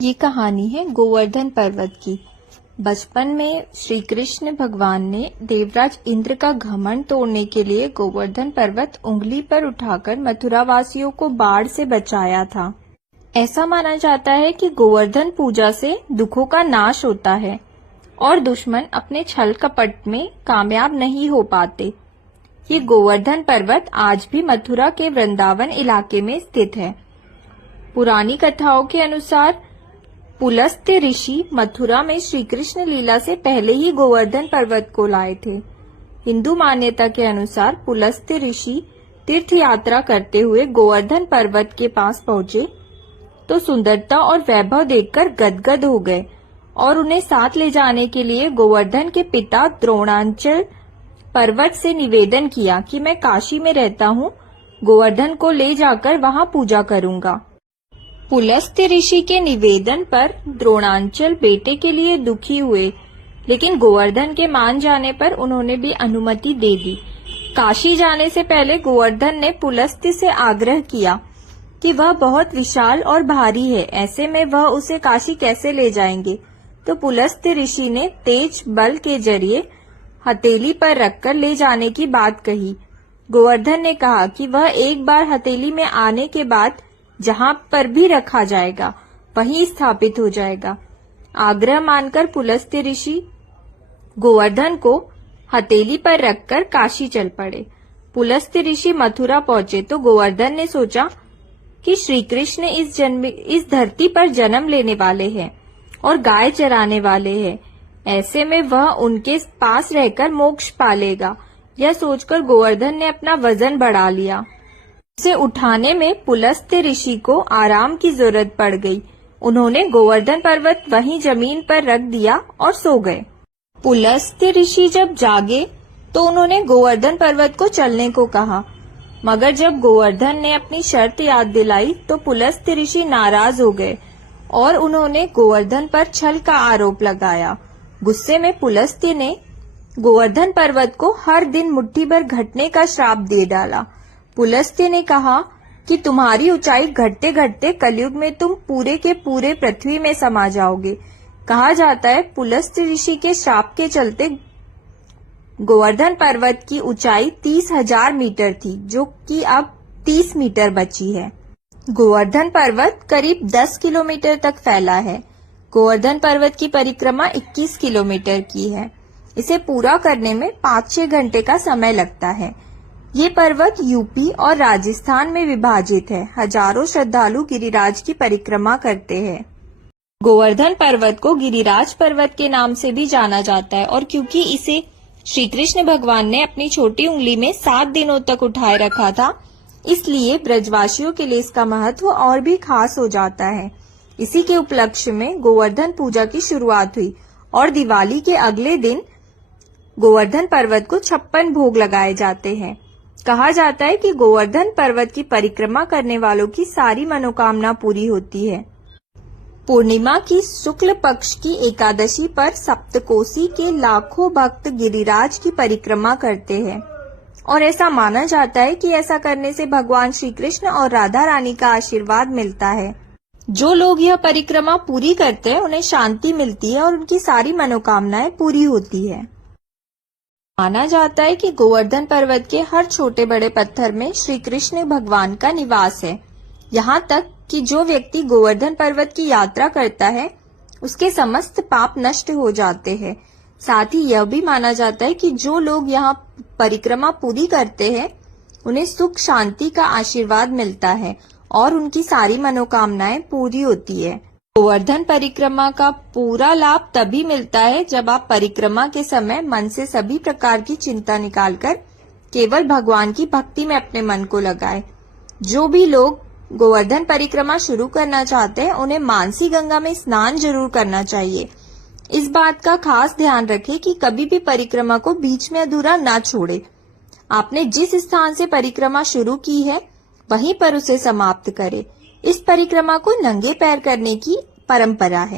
ये कहानी है गोवर्धन पर्वत की। बचपन में श्री कृष्ण भगवान ने देवराज इंद्र का घमंड तोड़ने के लिए गोवर्धन पर्वत उंगली पर उठाकर मथुरा वासियों को बाढ़ से बचाया था। ऐसा माना जाता है कि गोवर्धन पूजा से दुखों का नाश होता है और दुश्मन अपने छल कपट में कामयाब नहीं हो पाते। ये गोवर्धन पर्वत आज भी मथुरा के वृंदावन इलाके में स्थित है। पुरानी कथाओं के अनुसार पुलस्त्य ऋषि मथुरा में श्री कृष्ण लीला से पहले ही गोवर्धन पर्वत को लाए थे। हिंदू मान्यता के अनुसार पुलस्त्य ऋषि तीर्थ यात्रा करते हुए गोवर्धन पर्वत के पास पहुंचे तो सुंदरता और वैभव देखकर गदगद हो गए और उन्हें साथ ले जाने के लिए गोवर्धन के पिता द्रोणांचल पर्वत से निवेदन किया कि मैं काशी में रहता हूँ, गोवर्धन को ले जाकर वहाँ पूजा करूँगा। पुलस्त्य ऋषि के निवेदन पर द्रोणांचल बेटे के लिए दुखी हुए, लेकिन गोवर्धन के मान जाने पर उन्होंने भी अनुमति दे दी। काशी जाने से पहले गोवर्धन ने पुलस्त्य से आग्रह किया कि वह बहुत विशाल और भारी है, ऐसे में वह उसे काशी कैसे ले जाएंगे। तो पुलस्त्य ऋषि ने तेज बल के जरिए हथेली पर रखकर ले जाने की बात कही। गोवर्धन ने कहा कि वह एक बार हथेली में आने के बाद जहाँ पर भी रखा जाएगा वहीं स्थापित हो जाएगा। आग्रह मानकर पुलस्त्य ऋषि गोवर्धन को हथेली पर रखकर काशी चल पड़े। पुलस्त्य ऋषि मथुरा पहुंचे तो गोवर्धन ने सोचा कि श्री कृष्ण इस धरती पर जन्म लेने वाले हैं और गाय चराने वाले हैं, ऐसे में वह उनके पास रहकर मोक्ष पालेगा। यह सोचकर गोवर्धन ने अपना वजन बढ़ा लिया। उसे उठाने में पुलस्त्य ऋषि को आराम की जरूरत पड़ गई। उन्होंने गोवर्धन पर्वत वहीं जमीन पर रख दिया और सो गए। पुलस्त्य ऋषि जब जागे तो उन्होंने गोवर्धन पर्वत को चलने को कहा, मगर जब गोवर्धन ने अपनी शर्त याद दिलाई तो पुलस्त्य ऋषि नाराज हो गए और उन्होंने गोवर्धन पर छल का आरोप लगाया। गुस्से में पुलस्त्य ने गोवर्धन पर्वत को हर दिन मुट्ठी भर घटने का श्राप दे डाला। पुलस्त्य ने कहा कि तुम्हारी ऊंचाई घटते घटते कलयुग में तुम पूरे के पूरे पृथ्वी में समा जाओगे। कहा जाता है पुलस्त्य ऋषि के श्राप के चलते गोवर्धन पर्वत की ऊंचाई 30,000 मीटर थी, जो कि अब 30 मीटर बची है। गोवर्धन पर्वत करीब 10 किलोमीटर तक फैला है। गोवर्धन पर्वत की परिक्रमा 21 किलोमीटर की है। इसे पूरा करने में 5-6 घंटे का समय लगता है। ये पर्वत यूपी और राजस्थान में विभाजित है। हजारों श्रद्धालु गिरिराज की परिक्रमा करते हैं। गोवर्धन पर्वत को गिरिराज पर्वत के नाम से भी जाना जाता है और क्योंकि इसे श्री कृष्ण भगवान ने अपनी छोटी उंगली में 7 दिनों तक उठाए रखा था, इसलिए ब्रजवासियों के लिए इसका महत्व और भी खास हो जाता है। इसी के उपलक्ष्य में गोवर्धन पूजा की शुरुआत हुई और दिवाली के अगले दिन गोवर्धन पर्वत को 56 भोग लगाए जाते हैं। कहा जाता है कि गोवर्धन पर्वत की परिक्रमा करने वालों की सारी मनोकामना पूरी होती है। पूर्णिमा की शुक्ल पक्ष की एकादशी पर सप्तकोशी के लाखों भक्त गिरिराज की परिक्रमा करते हैं और ऐसा माना जाता है कि ऐसा करने से भगवान श्री कृष्ण और राधा रानी का आशीर्वाद मिलता है। जो लोग यह परिक्रमा पूरी करते हैं उन्हें शांति मिलती है और उनकी सारी मनोकामनाएं पूरी होती है। माना जाता है कि गोवर्धन पर्वत के हर छोटे बड़े पत्थर में श्री कृष्ण भगवान का निवास है। यहाँ तक कि जो व्यक्ति गोवर्धन पर्वत की यात्रा करता है उसके समस्त पाप नष्ट हो जाते हैं। साथ ही यह भी माना जाता है कि जो लोग यहाँ परिक्रमा पूरी करते हैं उन्हें सुख शांति का आशीर्वाद मिलता है और उनकी सारी मनोकामनाएं पूरी होती है। गोवर्धन परिक्रमा का पूरा लाभ तभी मिलता है जब आप परिक्रमा के समय मन से सभी प्रकार की चिंता निकालकर केवल भगवान की भक्ति में अपने मन को लगाएं। जो भी लोग गोवर्धन परिक्रमा शुरू करना चाहते हैं उन्हें मानसी गंगा में स्नान जरूर करना चाहिए। इस बात का खास ध्यान रखें कि कभी भी परिक्रमा को बीच में अधूरा ना छोड़े। आपने जिस स्थान से परिक्रमा शुरू की है वहीं पर उसे समाप्त करें। इस परिक्रमा को नंगे पैर करने की परंपरा है।